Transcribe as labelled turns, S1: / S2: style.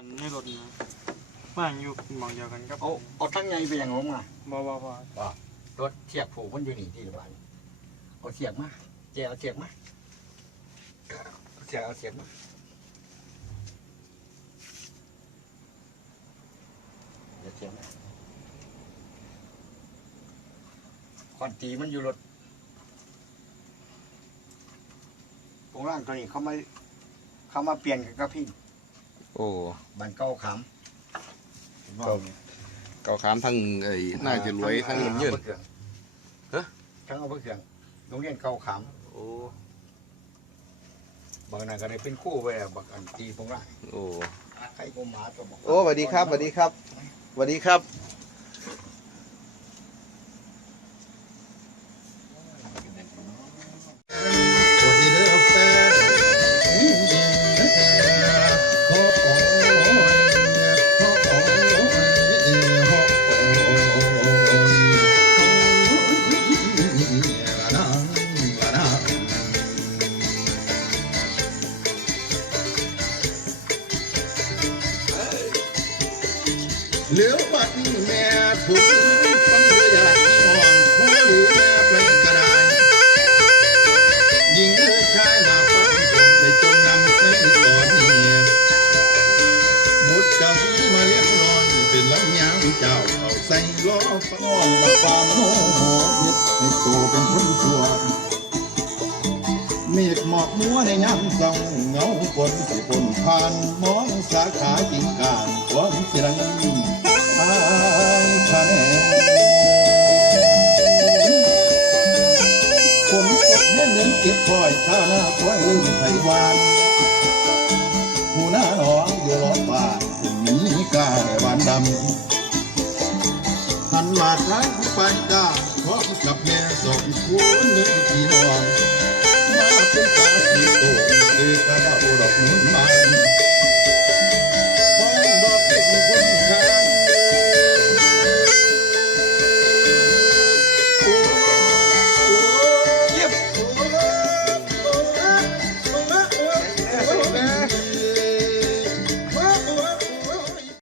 S1: อันในรถนะบ้านอยู่หมองเดียวกันครับ
S2: เอาเอาทั้งไงไปอย่างงมา
S1: บ่บ่บ่
S2: รถเสียบผูกมันอยู่นี่ที่บ้านเอาเสียบมาแจเอาเสียบมาเอาเสียบเอาเสียบมาเดี๋ยวเสียบมาควันตีมันอยู่รถตรงล่างตัวนี้เขามาเขามาเปลี่ยนกับกระพิน
S3: โอ้
S2: บันเก้าขามเห็นบ่
S3: ครับเก่าขามทั้งไอ้น่าจะรวยทั้งเงินยืนฮะ
S2: ทั้งเอาไปเครื่องโรงเรียนเก่าขาม
S3: โอ้
S2: บางนั้นก็ได้เป็นคู่ไปแล้วบางอันตีตรงล่าง
S3: โอ้
S2: ใครก็หมาตัวบอก
S3: โอ้สวัสดีครับสวัสดีครับสวัสดีครับ
S4: เหลียวบัดแม่ทุกฟังเรือใหญ่น้องพ่อหรือแม่เป็นกระไดยิงเลือชายมาฟังผมได้จมนำในตอนนี้มุดกะวีมาเลี้ยงรอนเป็นลำยาวเจ้าเอาใส่ล้อฟังน้องละความโมโหเฮ็ดให้โตเป็นคนชั่วเมฆหมอกมัวในยามส่องเงาฝนสิปนผ่านมองสาขาจิงการความสิรัง งินเก็บคอยข้าวหน้าคอยลืมไผวานหูหน้าหนองเดือดร้อนป่าถึงมีกาหวานดำหันมาทางผู้ไปกาพร้อมกับแม่สองคนในพี่น้องมาเป็นกาสีโตเด็กกระดาษดอกมุนมา